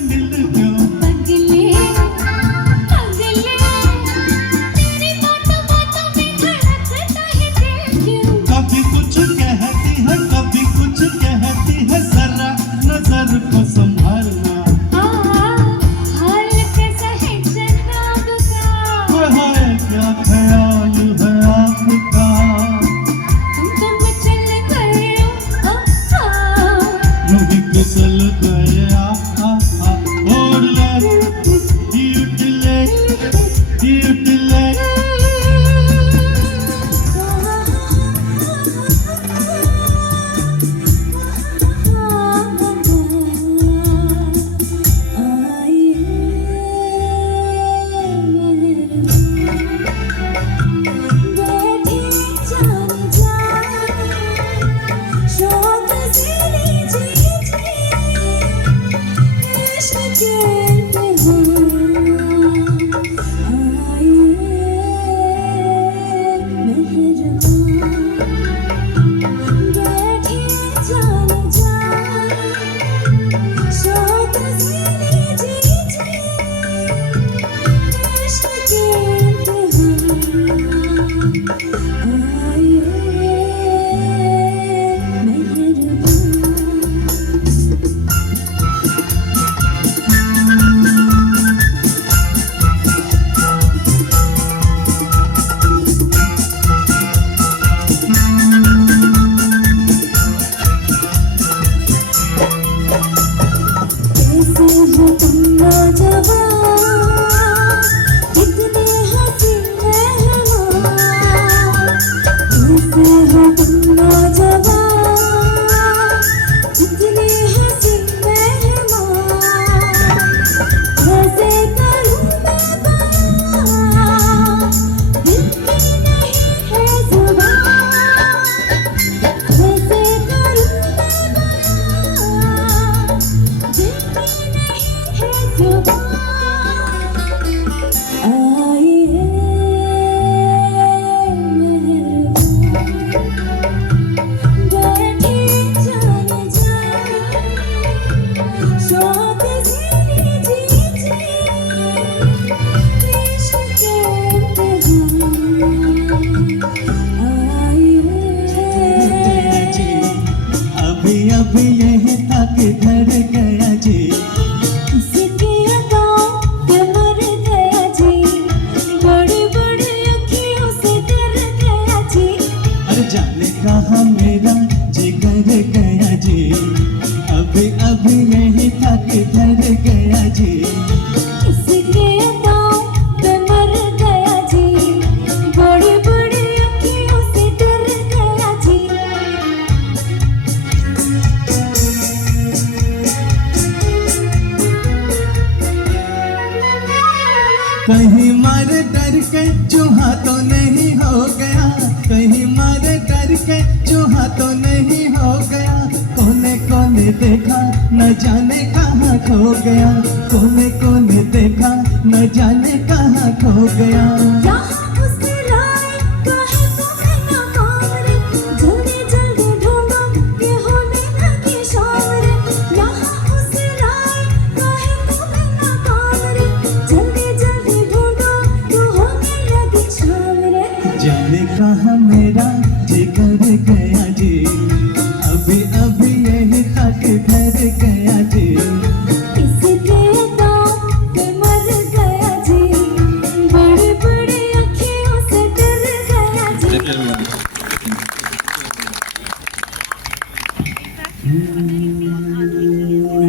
मिल क्यों पगले पगले तेरी बातों बातों में धड़कता है दिल क्यों कभी कुछ कहती है कभी कुछ कहती है जरा नजर को संभालना हाल कैसा है जनाब का हाय क्या ख्याल है आपका तुम चल गए यूं ही फिसल गए और लग यूटिले अभी यही तक घर गया जी इसके अदाओं पे मर गया जी बड़ी बड़ी अखियों से डर गया जी अरे जाने कहाँ मेरा जिगर गया जी अभी यही तक घर गया जी इसके अदाओं पे मर गया जी बड़ी बड़ी अखियों से डर गया जी कहीं मारे डर के चूहा तो नहीं हो गया कहीं मारे डर के चूहा तो नहीं हो गया कोने कोने देखा न जाने कहाँ खो गया कोने कोने देखा न जाने कहाँ खो गया यहाँ उसे लाए काहे तुम्हें ना मारे जल्दी जल्दी ढूंढो ये होने लगी शाम रे यहाँ उसे लाए काहे तुम्हें ना मारे जल्दी जल्दी ढूंढो ये होने लगी शाम रे जाने कहाँ मेरा जिगर गया जी अभी यही तक घर गया जी इसके दाम पे मर गया जी बड़ी बड़ी अखियों से डर गया जी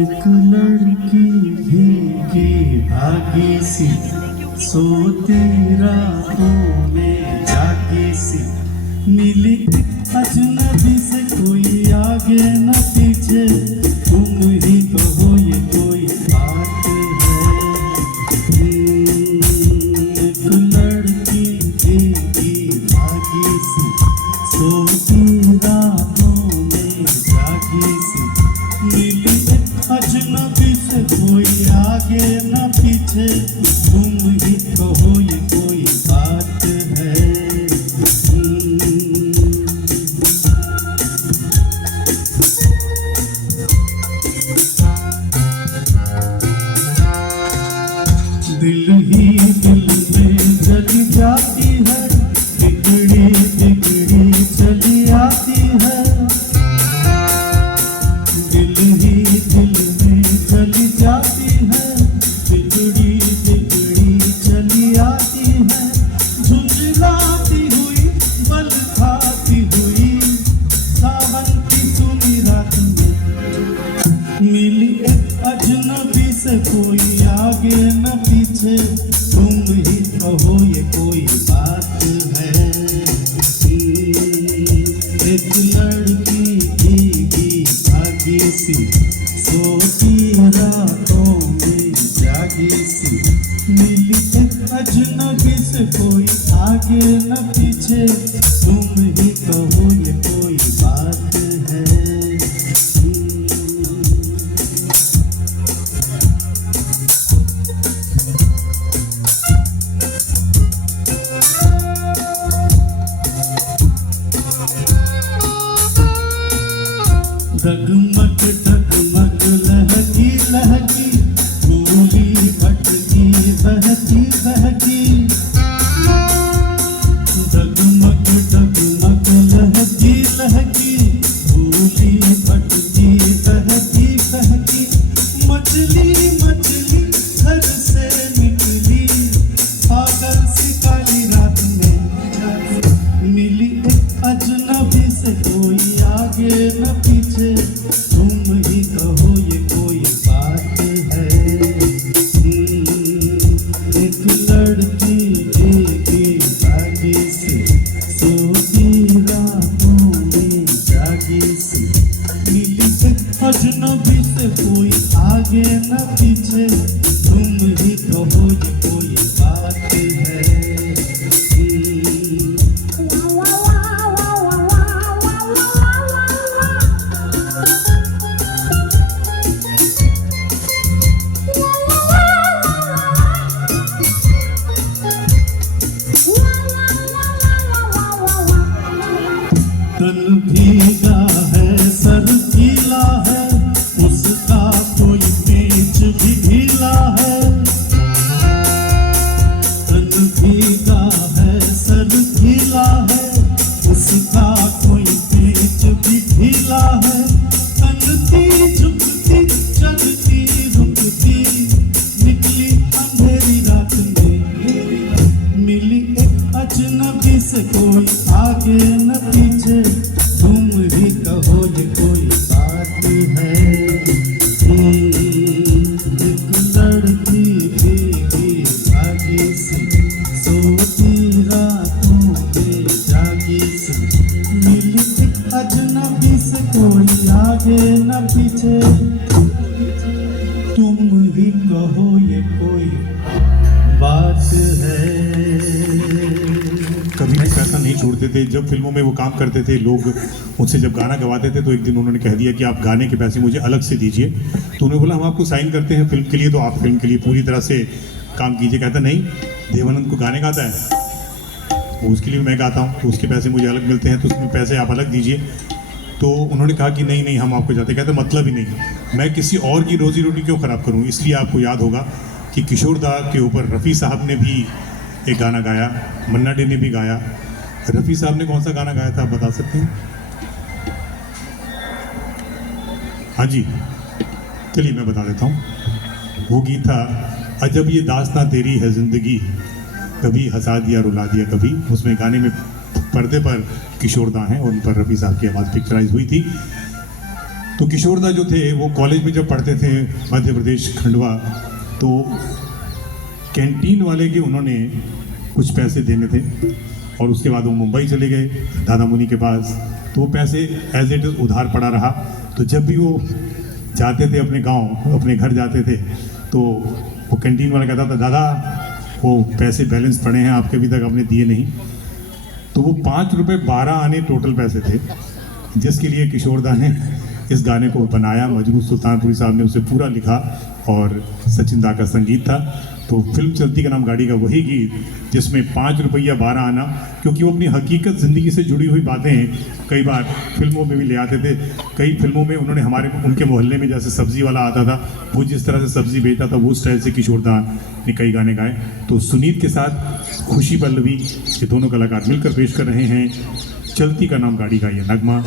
एक लड़की भीगी भागी सी सोती रातों में जागी सी मिली अजनबी से कोई आगे न पीछे तुम ही कहो ये कोई बात है एक लड़की भीगी भागी सी सोती रातों में जागी सी मिली अजनबी से कोई आगे न पीछे तुम ही कहो ये कोई बात है अजनबी से कोई आगे न पीछे, तुम ही कहो ये कोई बात है। एक लड़की भीगी भागी सी, सोती रातों में जागी सी, मिली एक अजनबी से कोई आगे न पीछे, तुम ही कहो ये कोई बात है। डगमग डगमग लहकी लहकी, गोली भटकी बहकी बहकी। डगमग डगमग लहकी लहकी, गोली भटकी बहकी बहकी। मछली मछली घर से निकली, पागल सी काली रात में मिली एक अजनबी से कोई आगे न पीछे, तुम ही कहो ये कोई बात है। एक लड़की भीगी भागी सी, सोती रातों में जागी सी, मिली एक अजनबी से कोई आगे न पीछे, तुम ही कहो ये कोई बात है। तन भीगा है सर गीला है, उसका कोई पेच भी ढीला है। तन भीगा है सर गीला है, उसका कोई पेच भी ढीला है। तनती झुकती चलती रुकती, निकली अंधेरी रात में, मिली एक अजनबी से कोई आगे न पीछे, तुम ही कहो ये कोई बात है। एक लड़की भीगी भागी सी, सोती रातों में जागी सी, मिली एक अजनबी से कोई आगे न पीछे, तुम ही कहो ये कोई बात है। कभी भी पैसा नहीं छोड़ते थे। जब फिल्मों में वो काम करते थे, लोग मुझसे जब गाना गवाते थे तो एक दिन उन्होंने कह दिया कि आप गाने के पैसे मुझे अलग से दीजिए। तो उन्होंने बोला हम आपको साइन करते हैं फिल्म के लिए, तो आप फिल्म के लिए पूरी तरह से काम कीजिए। कहता नहीं, देवानंद को गाने गाता है, वो उसके लिए मैं गाता हूँ, तो उसके पैसे मुझे अलग मिलते हैं, तो उसमें पैसे आप अलग दीजिए। तो उन्होंने कहा कि नहीं नहीं, हम आपको जाते। कहते मतलब ही नहीं, मैं किसी और की रोजी रोटी क्यों ख़राब करूँ। इसलिए आपको याद होगा कि किशोर दा के ऊपर रफ़ी साहब ने भी एक गाना गाया, मन्ना डे ने भी गाया। रफ़ी साहब ने कौन सा गाना गाया था, आप बता सकते हैं? हाँ जी, चलिए मैं बता देता हूँ। वो गीत था, अजब ये दास्तां तेरी है ज़िंदगी, कभी हंसा दिया रुला दिया कभी। उसमें गाने में पर्दे पर किशोर दा हैं और उन पर रफ़ी साहब की आवाज़ पिक्चराइज हुई थी। तो किशोर दा जो थे वो कॉलेज में जब पढ़ते थे मध्य प्रदेश खंडवा, तो कैंटीन वाले के उन्होंने कुछ पैसे देने थे और उसके बाद वो मुंबई चले गए दादा मुनि के पास। तो वो पैसे एज इट इज़ उधार पड़ा रहा। तो जब भी वो जाते थे अपने गांव, अपने घर जाते थे, तो वो कैंटीन वाला कहता था दादा वो पैसे बैलेंस पड़े हैं आपके, अभी तक आपने दिए नहीं। तो वो 5 रुपये 12 आने टोटल पैसे थे, जिसके लिए किशोर दा ने इस गाने को बनाया। मजरूह सुल्तानपुरी साहब ने उसे पूरा लिखा और सचिन दा का संगीत था। तो फिल्म चलती का नाम गाड़ी का वही गीत जिसमें 5 रुपया 12 आना, क्योंकि वो अपनी हकीकत ज़िंदगी से जुड़ी हुई बातें कई बार फिल्मों में भी ले आते थे। कई फिल्मों में उन्होंने उनके मोहल्ले में जैसे सब्ज़ी वाला आता था, वो जिस तरह से सब्ज़ी बेचता था वो स्टाइल से किशोर दा ने कई गाने गाए। तो सुनीत के साथ खुशी पल्लवी, ये दोनों कलाकार मिलकर पेश कर रहे हैं चलती का नाम गाड़ी का ये नगमा।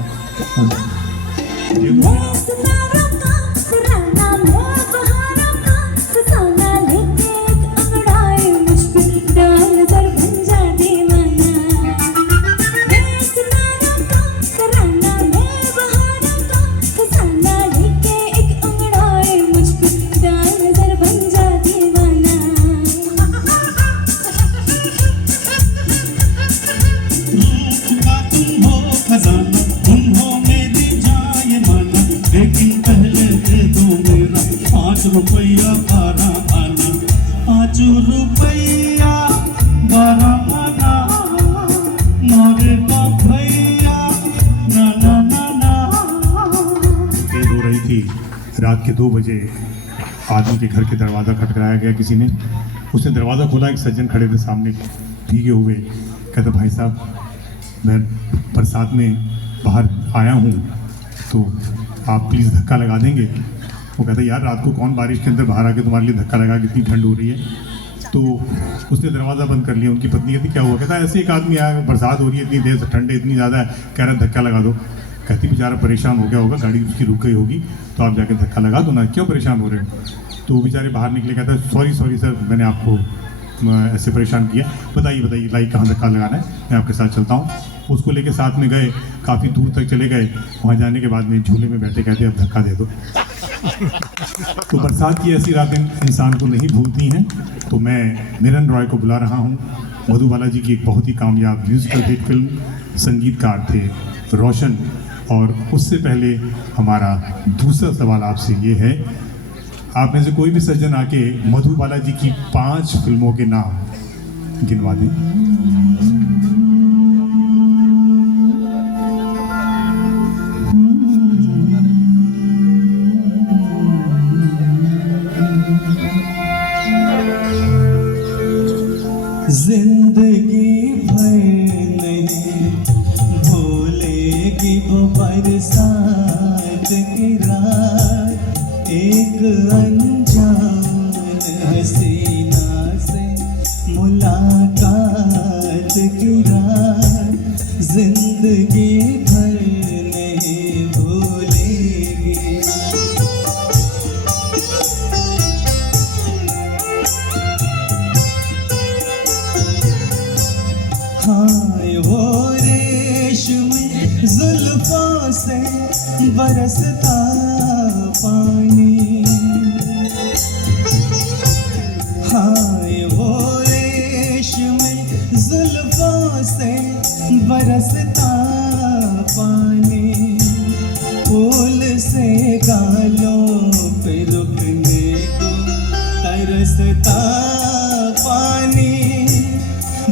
रुपया 12 आना, 5 रुपया 12 आना, मारे बाप भैया ना ना ना ना। देर हो रही थी, रात के 2 बजे आदमी के घर के दरवाज़ा खटखटाया गया किसी ने। उसने दरवाज़ा खोला, एक सज्जन खड़े थे सामने भीगे हुए। कहता भाई साहब मैं बरसात में बाहर आया हूँ तो आप प्लीज़ धक्का लगा देंगे। वो कहता यार रात को कौन बारिश के अंदर बाहर आके तुम्हारे लिए धक्का लगा, कितनी ठंड हो रही है। तो उसने दरवाज़ा बंद कर लिया। उनकी पत्नी कहती क्या हुआ? कहता ऐसे एक आदमी आया, बरसात हो रही है इतनी देर से, ठंड इतनी ज़्यादा है, कह रहा धक्का लगा दो। कहती बेचारा परेशान हो गया होगा, गाड़ी उसकी रुक गई होगी, तो आप जाके धक्का लगा दो ना, क्यों परेशान हो रहे हो? तो वो बेचारे बाहर निकले। कहता सॉरी सर, मैंने आपको ऐसे परेशान किया, बताइए लाइक कहाँ धक्का लगाना है, मैं आपके साथ चलता हूँ। उसको लेके साथ में गए, काफ़ी दूर तक चले गए। वहाँ जाने के बाद में झूले में बैठे कहते अब धक्का दे दो। तो बरसात की ऐसी रातें इंसान को नहीं भूलती हैं। तो मैं निरन रॉय को बुला रहा हूँ। मधुबाला जी की एक बहुत ही कामयाब म्यूजिकल हिट फिल्म, संगीतकार थे रोशन। और उससे पहले हमारा दूसरा सवाल आपसे ये है, आप में से कोई भी सज्जन आके मधुबाला जी की 5 फिल्मों के नाम गिनवा दें। जिंदगी भर नहीं भूलेगी वो बरसात की रात, एक अनजान हसीना से मुलाकात की रात, जिंदगी भर नहीं भूलेगी। हाय वो रेशमी जुल्फों से बरसता पानी, हाय वो रेशमी जुल्फों से बरसता पानी, फूल से गालों पे रुकने को तरसता पानी,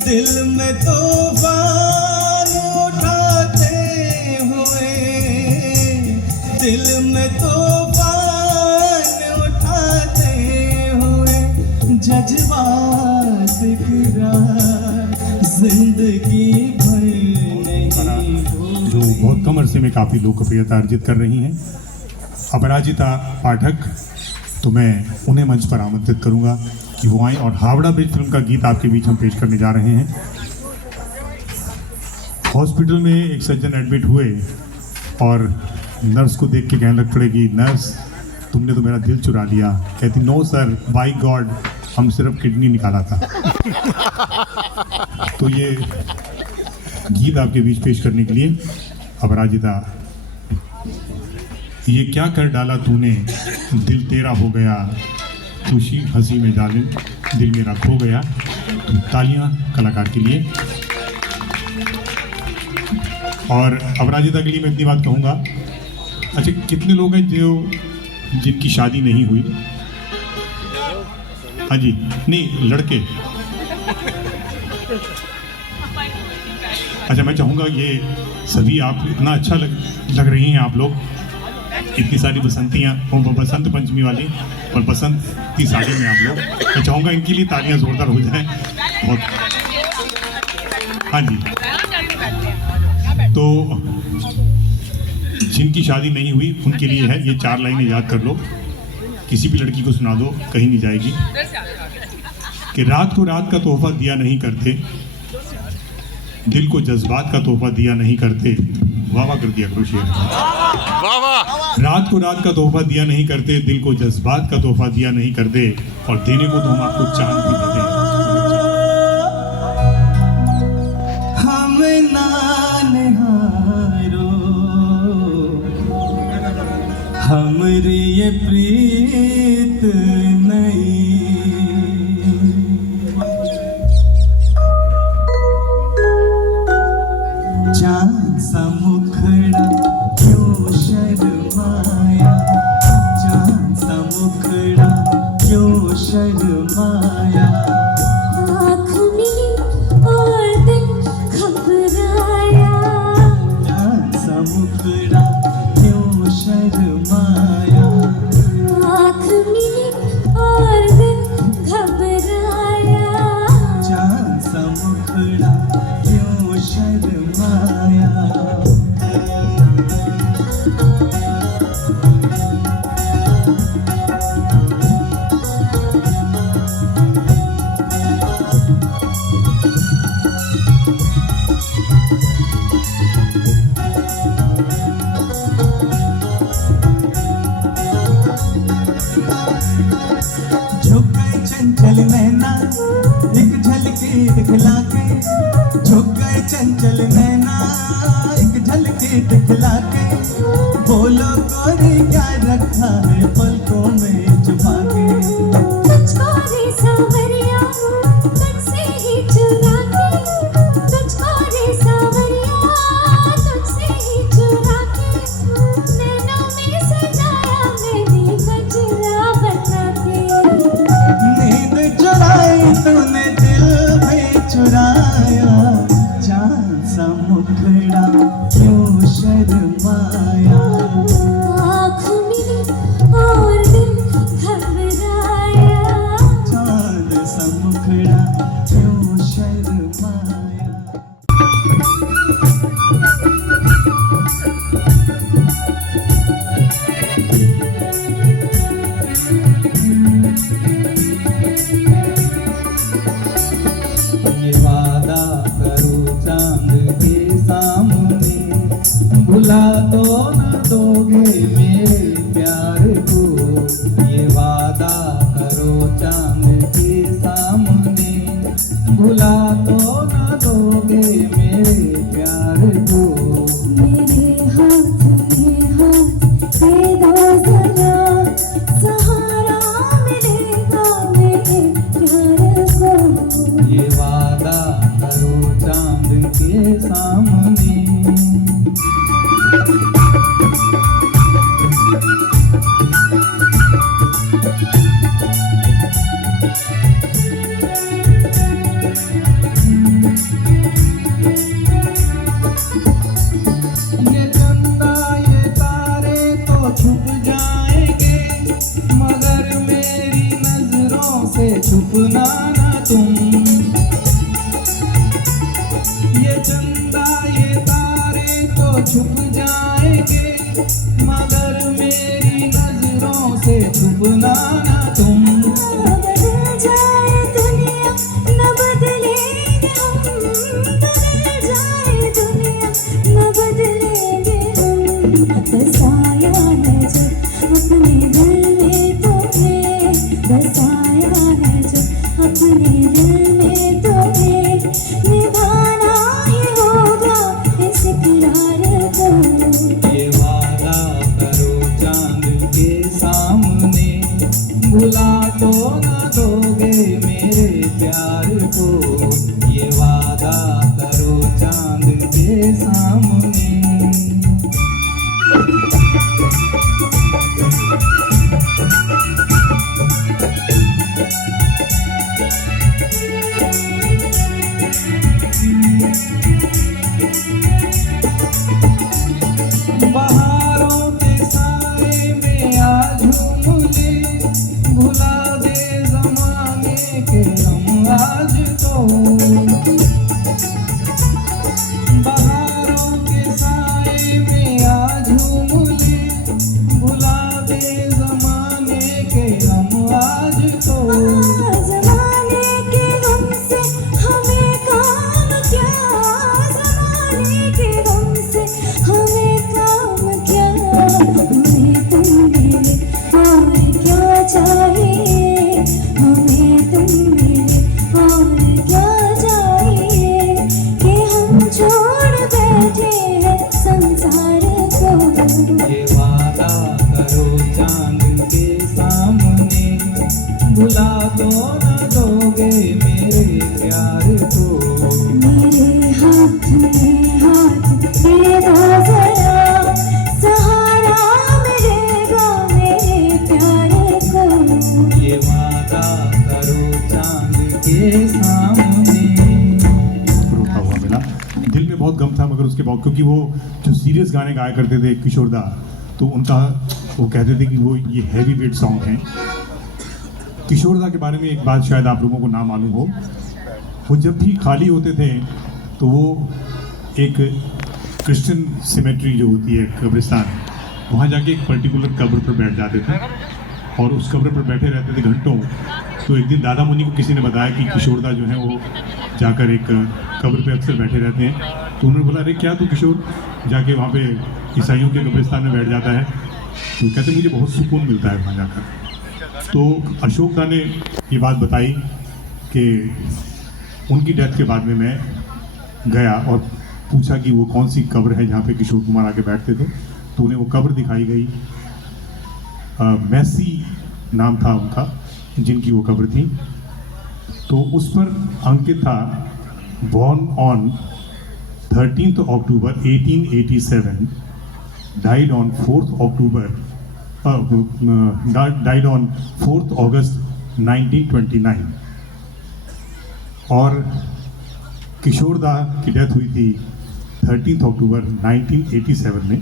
दिल में तूफान उठाते हुए, दिल में तूफान उठाते हुए, जज्बात की रात, जिंदगी भर नहीं भूलेगी। जो बहुत कम अरसे में काफ़ी लोकप्रियता अर्जित कर रही हैं, अपराजिता पाठक। तो मैं उन्हें मंच पर आमंत्रित करूंगा कि वो आएँ और हावड़ा ब्रिज फिल्म का गीत आपके बीच हम पेश करने जा रहे हैं। हॉस्पिटल में एक सज्जन एडमिट हुए और नर्स को देख के कहने लग पड़े कि नर्स तुमने तो मेरा दिल चुरा लिया। कहती नो सर, बाय गॉड हम सिर्फ किडनी निकाला था। तो ये गीत आपके बीच पेश करने के लिए अपराजिता। ये क्या कर डाला तूने, दिल तेरा हो गया, खुशी हंसी में जालिम, दिल मेरा खो गया। तो तालियां कलाकार के लिए। और अपराजिता के लिए मैं इतनी बात कहूँगा, अच्छा कितने लोग हैं जिनकी शादी नहीं हुई? हाँ जी, नहीं लड़के। अच्छा मैं चाहूँगा ये सभी आप इतना अच्छा लग रही हैं आप लोग, इतनी सारी बसंतियाँ, बसंत पंचमी वाली और बसंत की साड़ी में आप लोग, मैं चाहूँगा इनके लिए तालियां जोरदार हो जाएं। बहुत हाँ जी। तो जिनकी शादी नहीं हुई उनके लिए है, ये 4 लाइनें याद कर लो, किसी भी लड़की को सुना दो, कहीं नहीं जाएगी। कि रात को रात का तोहफा दिया नहीं करते, दिल को जज्बात का तोहफा दिया नहीं करते। वाह वाह कर दिया करो शेर। रात को रात का तोहफा दिया नहीं करते, दिल को जज्बात का तोहफा दिया नहीं करते, और देने को तो हम आपको चांद भी दे दें। हम नानहारो हमरी ये प्रीत नहीं, चांद सा मुखड़ा क्यों शर्माया, चांद सा मुखड़ा शर्माया आँख मिली और दिल घबराया सा मुखड़ा क्यों शर्माया आँख मिली और दिल घबराया चांद सा मुखड़ा क्यों शर्माया झुक गए चंचल नैना एक झलकी दिखला के झुक गए चंचल नैना एक झलकी दिखला के बोलो कोरी क्या रखा है पलकों में छुपा के तुझको रे सावरिया तुझसे ही चुरा के तुझको रे सावरिया तुझसे ही चुरा के नैनों में सजाया मैंने गजरा बना के नींद चुराई तूने दिल भी चुराया चांद सा मुखड़ा क्यों शर्माया आँख मिली और दिल घबराया चांद सा मुखड़ा क्यों शर्माया ये वादा करो चांद के सामने भुला तो न दोगे मेरे प्यार को ये वादा करो चांद के सामने भुला तो न दोगे मेरे प्यार को मेरे हाथ में हाथ दे दो जरा सहारा मिलेगा मेरे प्यार को ये वादा करो चांद के सामने ये चंदा ये तारे तो छुप जाएंगे मगर मेरी नजरों से छुपना ना तुम ये चंदा ये तारे तो छुप जाएंगे मगर मेरी नजरों से छुपना ना तुम बदल जाए दुनिया न बदलेंगे हम बदल जाए दुनिया न बदलेंगे हम बसाया है जो अपने दिल में तुम्हें बसाया है जो अपने दिल में तुम्हें निभाना ही होगा इस इकरार को ये वादा करो चांद के सामने भुला तो न दोगे मेरे प्यार को ये वादा करो चांद के सामने बहारों के साए में आज झूम ले भुला दे जमाने के हम आज तो बहारों के साए में आज झूम ले भुला दे जमाने के हम आज तो ज़माने के गम से हमें काम क्या ज़माने के गम से हमें काम क्या हमें तुम मिले और क्या चाहिए हमें तुम मिले और क्या चाहिए कि हम छोड़ बैठे हैं संसार को ये वादा करो चांद के सामने भुला तो न दोगे मेरे प्यार को मेरे हाथ में हाथ दे दो जरा सहारा मिलेगा मेरे प्यार को ये वादा तेरे सामने। रोता हुआ मिला। दिल में बहुत गम था, मगर उसके बाद क्योंकि वो जो सीरियस गाने गाया करते थे किशोर दा, तो उनका वो कहते थे कि वो ये हैवी वेट सॉन्ग हैं। किशोर दा के बारे में एक बात शायद आप लोगों को ना मालूम हो, वो जब भी खाली होते थे तो वो एक क्रिश्चियन सिमेट्री जो होती है कब्रिस्तान, वहाँ जाके एक पर्टिकुलर कब्र पर बैठ जाते थे और उस कब्र पर बैठे रहते थे घंटों। तो एक दिन दादा मुनि को किसी ने बताया कि किशोर दा जो है वो जाकर एक कब्र पे अक्सर बैठे रहते हैं। तो उन्होंने बोला, अरे क्या तू किशोर जाके वहाँ पे ईसाइयों के कब्रिस्तान में बैठ जाता है? तो कहते मुझे बहुत सुकून मिलता है वहाँ जाकर। तो अशोक दा ने ये बात बताई कि उनकी डेथ के बाद में मैं गया और पूछा कि वो कौन सी कब्र है जहाँ पे किशोर कुमार आके बैठते थे। तो उन्हें वो कब्र दिखाई गई, मैसी नाम था उनका जिनकी वो कब्र थी। तो उस पर अंकित था born on 13th October 1887, died on 4th October, died on 4th August 1929। और किशोर दा की डेथ हुई थी 13th October 1987 में।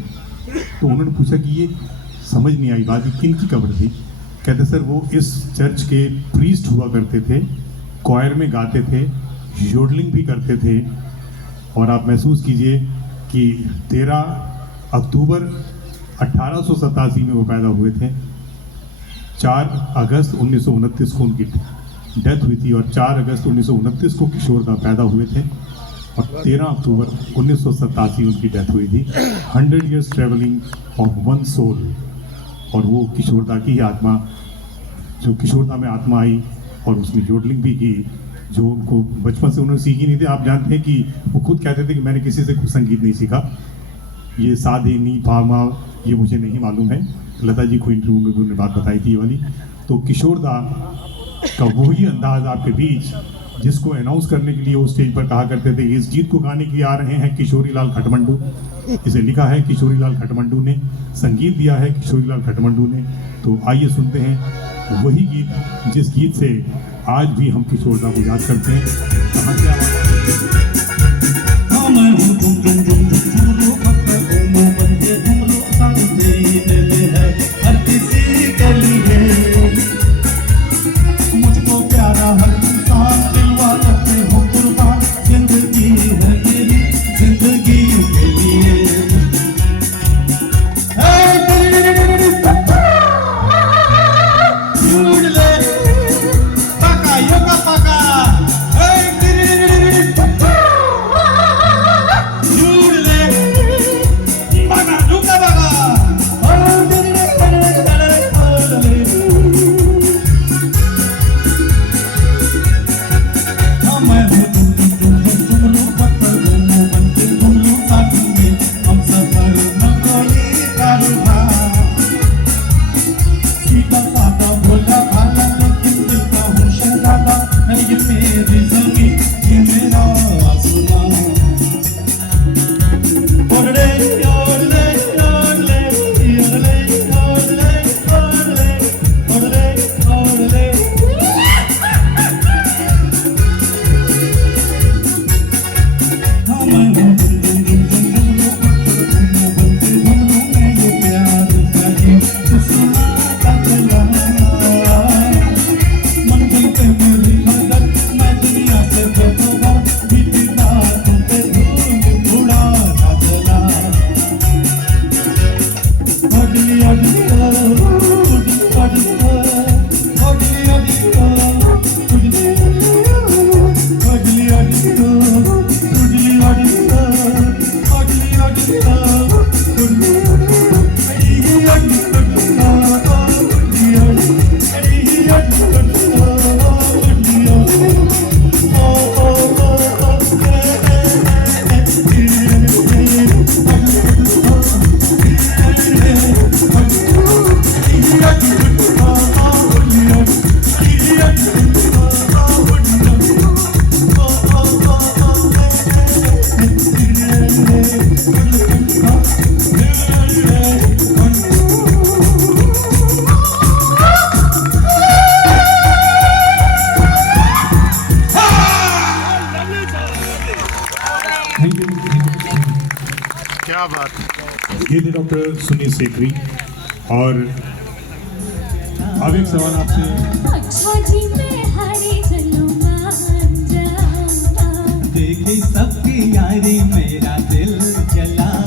तो उन्होंने पूछा कि ये समझ नहीं आई बात, किन की कब्र थी? कहते सर वो इस चर्च के प्रीस्ट हुआ करते थे, क्वायर में गाते थे, योडलिंग भी करते थे। और आप महसूस कीजिए कि 13 अक्टूबर 1887 में वो पैदा हुए थे, 4 अगस्त 1929 को उनकी डेथ हुई थी और 4 अगस्त 1929 को किशोर दा पैदा हुए थे और 13 अक्टूबर 1987 उनकी डेथ हुई थी। 100 years traveling of one soul. और वो किशोर दा की आत्मा, जो किशोर दा में आत्मा आई और उसने जोडलिंग भी की, जो उनको बचपन से उन्होंने सीखी नहीं थी। आप जानते हैं कि वो खुद कहते थे कि मैंने किसी से कुछ संगीत नहीं सीखा, ये सा दी नी पा मा ये मुझे नहीं मालूम है। लता जी को इंटरव्यू में उन्होंने बात बताई थी ये वाली। तो किशोर दा का वही अंदाज आपके बीच, जिसको अनाउंस करने के लिए वो स्टेज पर कहा करते थे इस गीत को गाने के लिए आ रहे हैं किशोरी लाल खटमंडू। इसे लिखा है किशोरी लाल खटमंडू ने, संगीत दिया है किशोरी लाल खटमंडू ने। तो आइए सुनते हैं वही गीत जिस गीत से आज भी हम किशोर दा को याद करते हैं। कहाँ से हाँ मैं हूँ तुम झुमरू पत्थर घूमो बंदे घुमरो संग दे है हर किसी के लिए। मुझको प्यारा हर इंसान दिलवा रखते हो कुर्बान, जिंदगी है मेरी जिंदगी के लिए। ढूंढ ले पका योगा पका, ढूंढ ले ये थे डॉक्टर सुनील सेकरी। और अब एक सवाल आपसे। अच्छा जी मैं हारी चलूँ मान जाऊँ। देखी सबकी यारी मेरा दिल जलाना।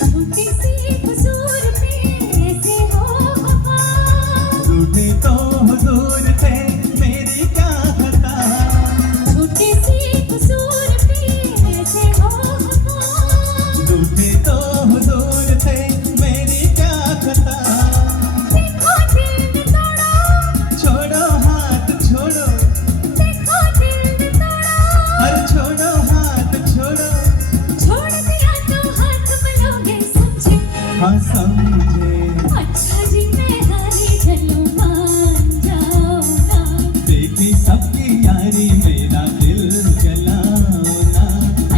छोटी सी कसूर पे ऐसे हो खफा। रूठे तो हुजूर थे मेरी क्या खता। छोटी सी कसूर पे ऐसे हो खफा। रूठे तो हुजूर थे मेरी क्या खता। देखो दिल ने तोड़ा, छोड़ो हाथ छोड़ो, देखो दिल ने तोड़ा। अरे छोड़ो हाथ छोड़ो। छोड़ दिया तो हाथ मिलोगे समझे। हाँ समझे। अच्छा जी मैं हारी चलूँ मान जाओ ना। देखी सबकी यारी मेरा दिल जलाना।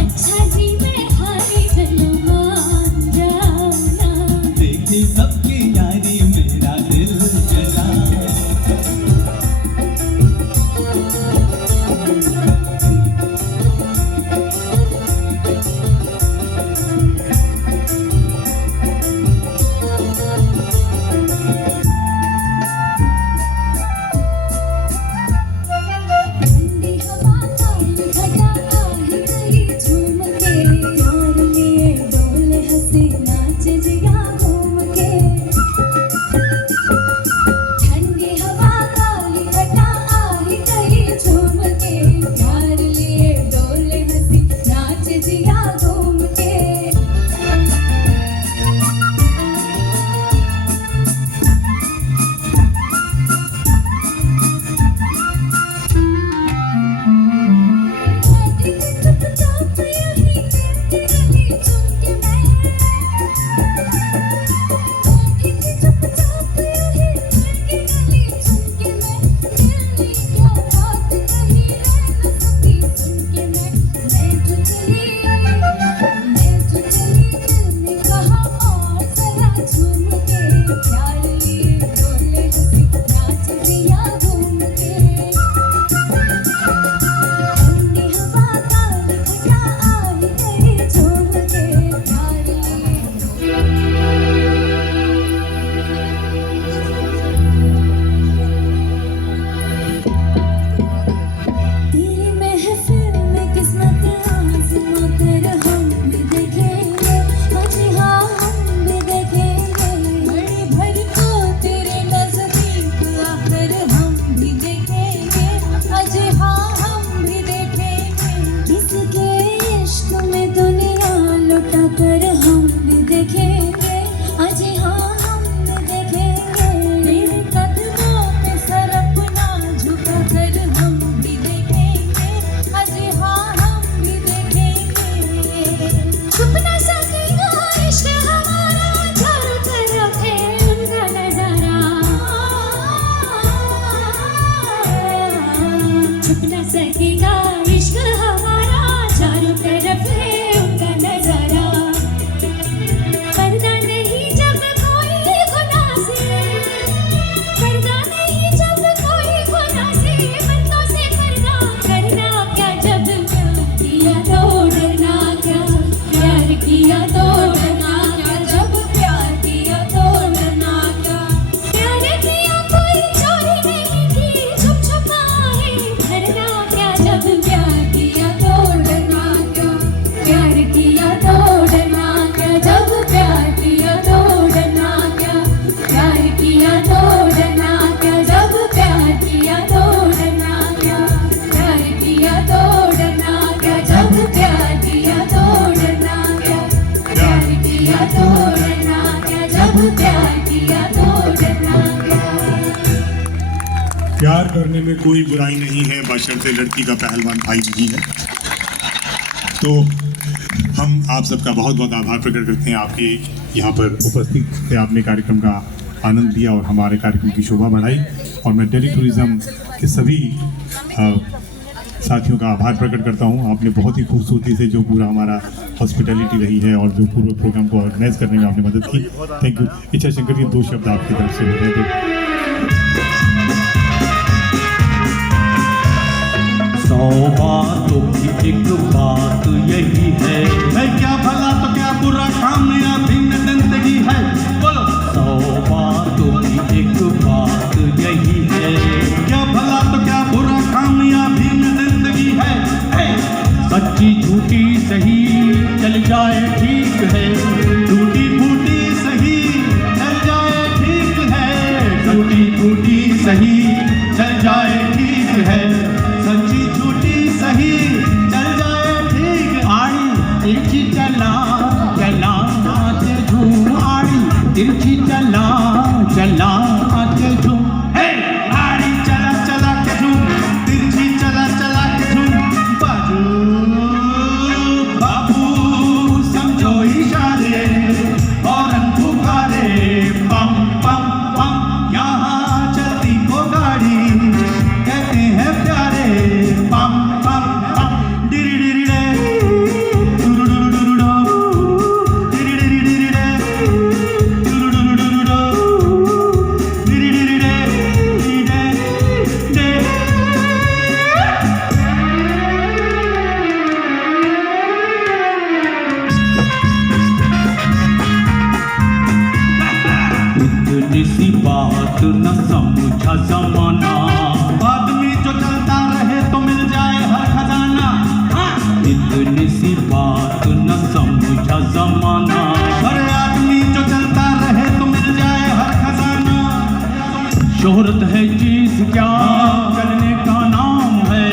अच्छा जी मैं हारी चलूँ मान जाओ ना। देखी सबकी यारी मेरा दिल जलाना। ठंडी हवा काली घटा आहे गई झूम के। प्यार लिए डोले हंसी नाच जिया घूम के। ठंडी हवा काली घटा आहे गई झूम के। प्यार लिए डोले हंसी नाच जिया घूम के। बैठी थी चुपचाप यूं ही गली चुन के मैं। बैठी थी चुपचाप यूं ही गली चुन के मैं। दिल ने क्या बात कही रह न सकी सुन के मैं जो चली दिल ने कहा और जरा झूम के। प्यार लिए डोले हंसी नाच दिया घूम के। ठंडी हवा काली घटा आई गई झूम के। प्यार तेरी महफिल में किस्मत आज़मा कर हम भी देखेंगे। आज हाँ हम भी देखेंगे। बड़ी भर को तेरे नज़दीक आकर हम भी देखेंगे। आज हाँ हम भी देखेंगे। किसके इश्क में दुनिया लुटा कर हम भी देखेंगे। आज हाँ हम भी देखेंगे। तेरे कदमों पे सर अपना झुका कर हम भी देखेंगे। आज हाँ हम भी देखेंगे। छुप न सकेगा इश्क हमारा चारों तरफ है उनका नजारा। छुप न सकेगा इश्क हमारा चारों तरफ है उनका नजारा। पर्दा नहीं जब कोई गुनाह से, पर्दा नहीं जब कोई गुनाह से। बंदों से पर्दा करना क्या जब प्यार किया तो डरना क्या। प्यार किया तो डरना क्या जब प्यार किया तो डरना क्या। प्यार किया कोई चोरी नहीं की छुप छुपा है डरना क्या जब प्यार किया तो डरना क्या। प्यार किया तो डरना क्या जब प्यार किया तो डरना क्या। प्यार किया तो डरना क्या जब प्यार किया तो डरना क्या। प्यार किया तो डरना क्या जब प्यार किया तो डरना क्या। प्यार किया तो डरना क्या जब प्यार किया तो डरना क्या। प्यार करने में कोई बुराई नहीं है बशर्ते लड़की का पहलवान भाई नहीं है। तो हम आप सबका बहुत बहुत आभार प्रकट करते हैं आपके यहाँ पर उपस्थित थे। आपने कार्यक्रम का आनंद लिया और हमारे कार्यक्रम की शोभा बढ़ाई। और मैं दिल्ली टूरिज्म के सभी साथियों का आभार प्रकट करता हूँ। आपने बहुत ही खूबसूरती से जो पूरा हमारा हॉस्पिटैलिटी रही है और जो पूरे प्रोग्राम को ऑर्गेनाइज करने में आपने मदद की, थैंक यू। इच्छा शंकर जी, 2 शब्द आपकी तरफ से हो रहे थे। 100 बातों की एक बात यही है क्या भला तो क्या बुरा कामयाबी में जिंदगी है, बोलो। 100 बातों की एक बात यही है क्या भला तो क्या बुरा कामयाबी में जिंदगी है। सच्ची झूठी सही चल जाए ठीक है, टूटी फूटी सही चल जाए ठीक है, टूटी फूटी सही चल जाए ठीक है, सच्ची झूठी सही चल जाए ठीक। आड़ी तिरछी चला चला आते झूम, आड़ी तिरछी चला चला आते झूम, हे आड़ी चला चला के झूम, तिरछी चला चला के झूम। बाजू बाबू समझो इशारे और पुकारे, पम पम पम यहाँ चलती को गाड़ी कहते हैं प्यारे, पम पम पम डिरी डिरी डे डुरु डुरु डुरु डो, डिरी डिरी डिरी डे डुरु डुरु डुरु डो, डिरी डिरी डे डी डे डे। इतनी सी बात न समझा जमाना, आदमी जो चलता रहे तो मिल जाए हर खजाना। इतनी सी बात न समझा जमाना, हर आदमी जो चलता रहे तो मिल जाए हर खजाना। शोहरत है चीज क्या चलने का नाम है,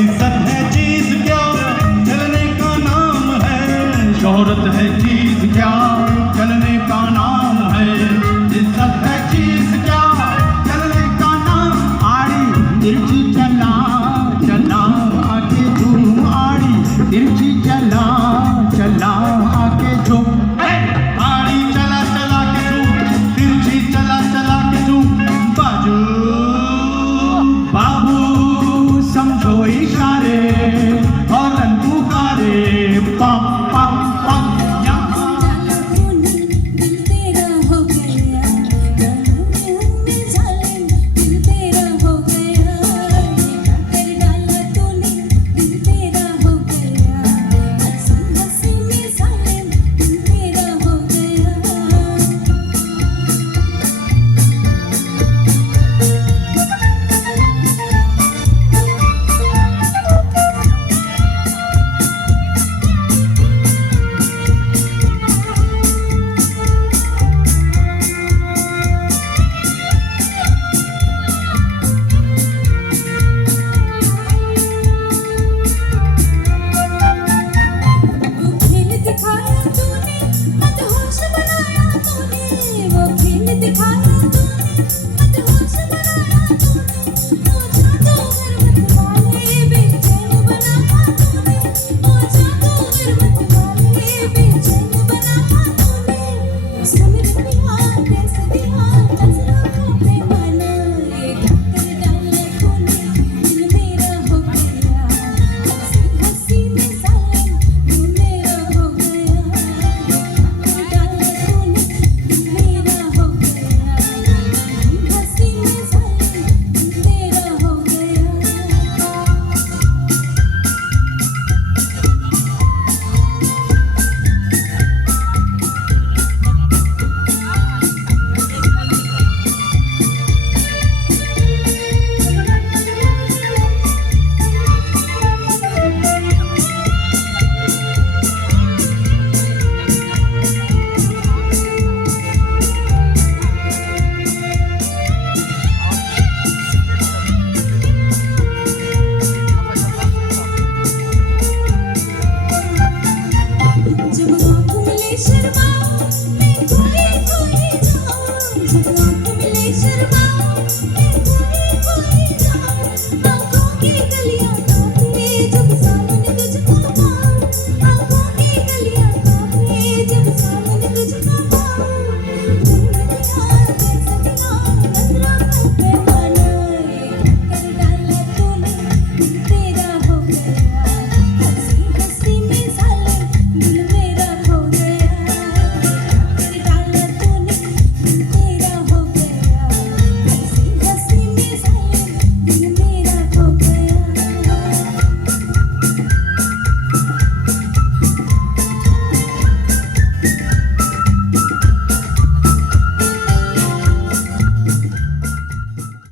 इज्जत है चीज क्या चलने का नाम है, शोहरत है चीज क्या चलने का नाम है, इज्जत है चीज क्या चलने का नाम। आड़ी तिरछी